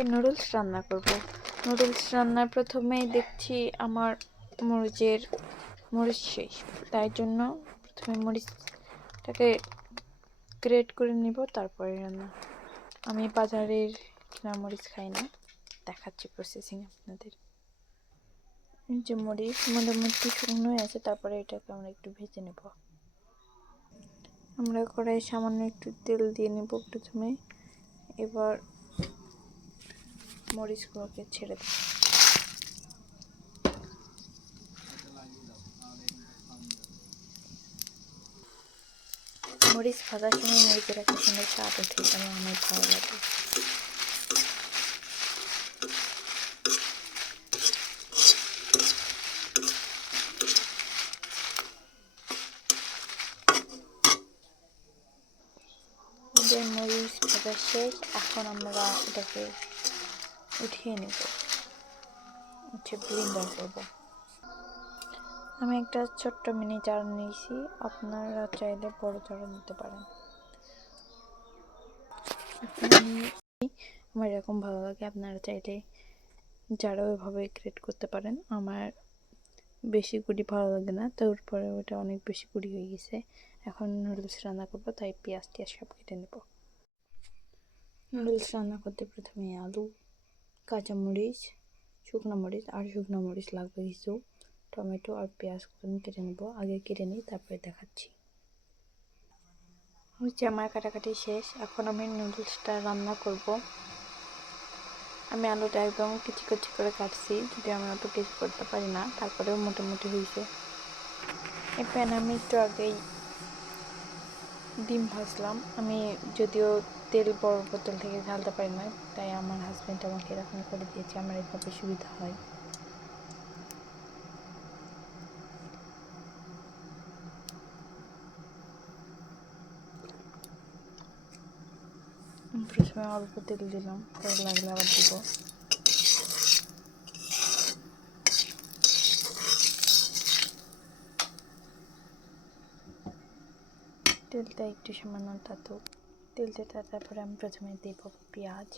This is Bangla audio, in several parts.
আজকে নুডলস রান্না করব। নুডলস রান্নার প্রথমেই দেখছি আমার মরিচ শেষ, তাই জন্য প্রথমে মরিচটাকে গ্রেট করে নিব, তারপরে রান্না। আমি বাজারের কেনা মরিচ খাই না, দেখাচ্ছি প্রসেসিং আপনাদের। যে মরিচ মোটামুটি শুকনো হয়ে আছে, তারপরে এটাকে আমরা একটু ভেজে নেব। আমরা কড়াই সামান্য একটু তেল দিয়ে নেব প্রথমে। এবার মরিচগুলোকে ছেড়ে দেব। মরিচ ভাজার সময় মরিচের একটা সুন্দর স্বাদ ওঠে, আমার অনেক ভালো লাগে। মরিচ ভাজা শেষ, এখন আমরা এটাকে উঠিয়ে নেব, ব্লেন্ডার করব। আমি একটা ছোট্ট মিনি জার নিয়েছি, আপনারা চাইলে বড় জারও নিতে পারেন। আমার এরকম ভালো লাগে, আপনারা চাইলে যারা ওইভাবে গ্রেট করতে পারেন। আমার বেশি গুঁড়ি ভালো লাগে না, তারপরে ওটা অনেক বেশি গুঁড়ি হয়ে গেছে। এখন নুডলস রান্না করবো, তাই পেঁয়াজ টিয়াজ সব কেটে নেব। নুডলস রান্না করতে প্রথমে আলু, কাঁচামরিচ, শুকনো মরিচ আর শুকনো মরিচ লাগবে কিছু, টমেটো আর পেঁয়াজ আমি কেটে নেব। আগে কেটে নিই, তারপরে দেখাচ্ছি। হচ্ছে আমার কাটাকাটি শেষ, এখন আমি নুডলসটা রান্না করব। আমি আলুটা একদম কুচি কুচি করে কাটছি, যদি আমি অত কিছু করতে পারি না, তারপরেও মোটামুটি হয়েছে। এই প্যানে আমি একটু আগেই ডিম ভাজলাম। আমি যদিও তেল বড় বোতল থেকে ঢালতে পারি না, তাই আমার হাজব্যান্ড আমাকে এরকম করে দিয়েছে, আমার এভাবে সুবিধা হয়। প্রথমে অল্প তেল দিলাম, পরে লাগলে আবার দিব। তেলটা একটু সামান্য তাতুক, তেলটা তাতার পরে আমি প্রথমে দেব পেঁয়াজ।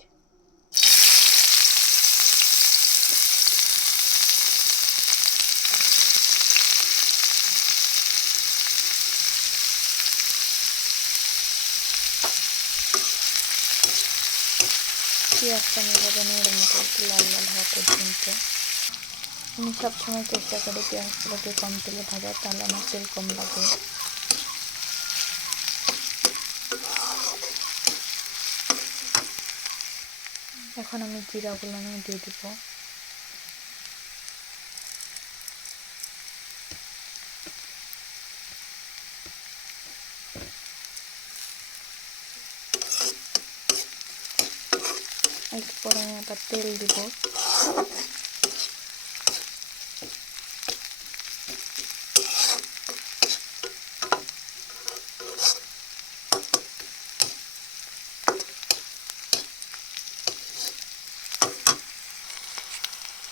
পেঁয়াজটা আমি এভাবে নেড়ে মতো একটু লাল লাল হওয়া পর্যন্ত। আমি সবসময় চেষ্টা করি পেঁয়াজগুলোকে কম তেলে ভাজা, তাহলে আমার তেল কম লাগে। এখন আমি জিরাগুলো দিয়ে দিব। একটু পরে আমি আবার তেল দিব।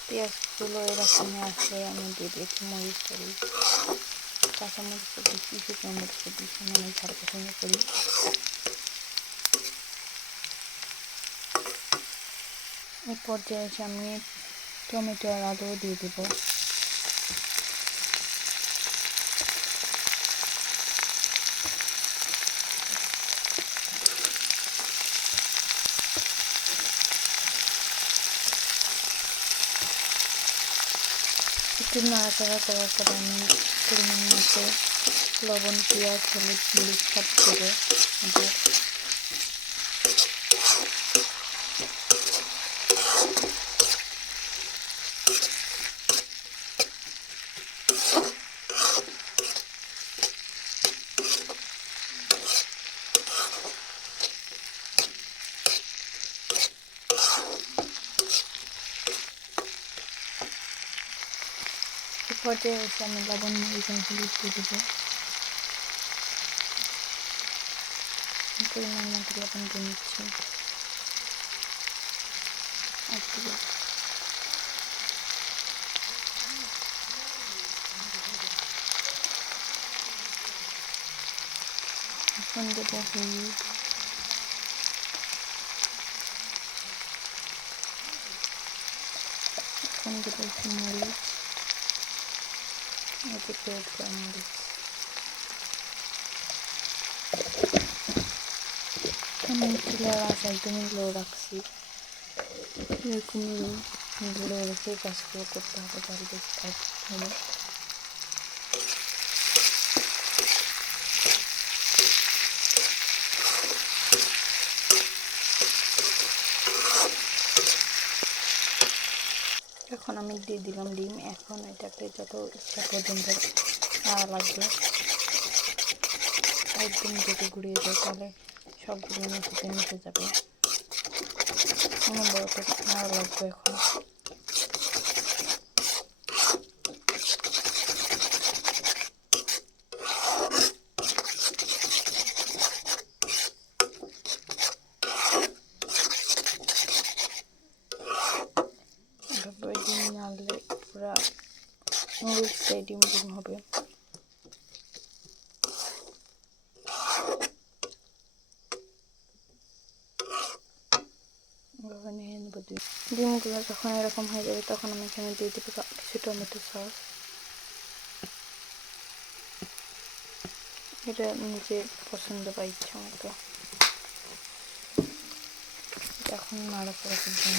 পেঁয়াজগুলো এরকম আসলে আমি দিয়ে দিয়েছি মরিচ টরিচ, কাঁচামরিচটা দিচ্ছি, শুকনো মরিচটা দিচ্ছি, আমি ঝাল পছন্দ করি। এই পর্যায়ে এসে আমি টমেটো আর আলু দিয়ে দিব। একটু নাড়াচাড়া করার পরে আমি পরিমাণ মতো লবণ, পেঁয়াজ, হলুদ, মরিচ সব দেবো। পর্যায়ে এসে আমি লবণ, মরিচ আর হলুদ দিয়ে দেবো। পরিমাণ মতো লবণ দিয়ে নিচ্ছি। এখন দেবো হলুদ, এখন দেবো একটু মরিচ, এতে গ্রেট করা মরিচ। আমি চুলার আঁচ একদমই লো রাখছি, এরকম লো রেখে কাজগুলো করতে হবে, তাহলে বেশি কাজ হবে। এখন আমি দিয়ে দিলাম ডিম। এখন এটাকে যত ইচ্ছা পর্যন্ত লাগবে, একদম যদি ঘুরিয়ে যায় তাহলে সবগুলো মিশে মিশে যাবে। বড় নাড়া লাগবে এখন। ডিম নাড়লে পুরা নুডলসটাই ডিম ডিম হবে। ডিমগুলো যখন এরকম হয়ে যাবে তখন আমি এখানে দিয়ে দেবো কিছু টমেটো সস। এটা নিজের পছন্দ বা ইচ্ছা মতো। এখন নাড়াচাড়া করবেন।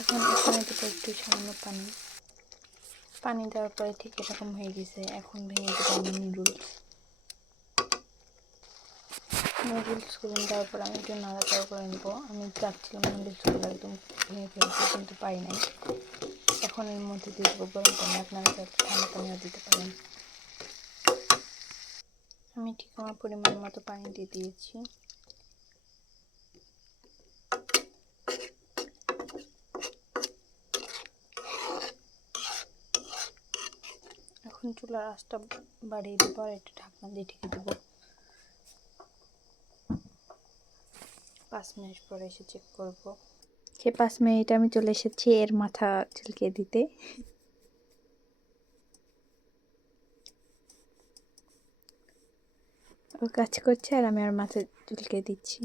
এখন এখানে দেবো একটু সামান্য পানি। পানি দেওয়ার পরে ঠিক এরকম হয়ে গেছে। এখন ভেঙে দেবো আমি নুডলসগুলো দেওয়ার পর আমি একটু নাড়াচাড়া করে নেবো। আমি চাচ্ছিলাম নুডলসগুলো একদম ভেঙে ফেলতে, কিন্তু পাই নাই। এখন এর মধ্যে দিয়ে দেবো গরম পানি। আপনারা চাইলে ঠান্ডা পানিও দিতে পারেন। আমি ঠিক আমার পরিমাণ মতো পানি দিয়ে দিয়েছি। এখন চুলার আঁচটা বাড়িয়ে দেবো আর একটু ঢাকনা দিয়ে ঢেকে দেবো। 5 মিনিট পরে এসে চেক করবো। 5 মিনিট আমি চলে এসেছি এর মাথা চুলকে দিতে। ও কাজ করছে আর আমি আর মাথা চুলকে দিচ্ছি।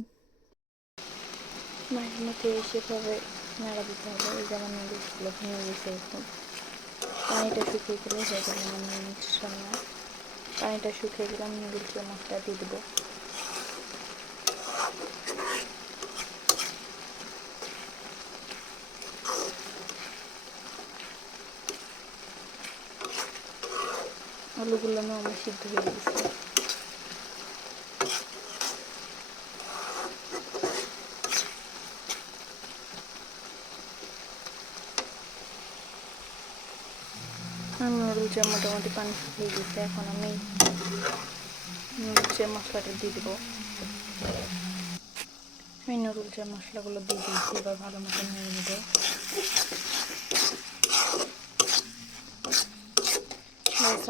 মাঝে মধ্যে সেভাবে নাড়া দিতে হবে। এই যেমন নুডলসগুলো ভেঙে গেছে। এখন পানিটা শুকিয়ে গেলে হয়ে যাবে আমার নেক্সট রান্না। পানিটা শুকিয়ে দিলাম, নুডলসের মশলা দিয়ে দেবো। আলুগুলো আমার সিদ্ধ হয়ে গেছে। নুডলসের মোটামুটি পানি শুকিয়ে গেছে। এখন আমি নুডলসের মশলাটা দিয়ে দেবো। আমি নুডলসের মশলাগুলো দিয়ে দিয়েছি। এবার ভালো মতো নেড়ে নেবো।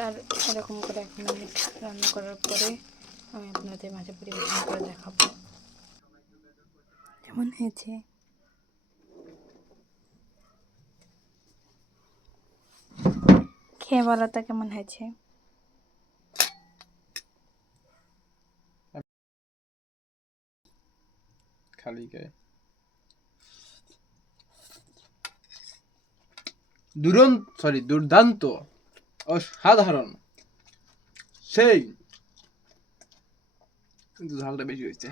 আর এরকম করে 1 মিনিট রান্না করার পরে আমি আপনাদের মাঝে পরিবেশন করে দেখাবো কেমন হয়েছে। খেয়ে বলো তো কেমন হয়েছে। খালি গায়ে দুর্দান্ত, অসাধারণ, সেই, কিন্তু ঝালটা বেশি হয়েছে।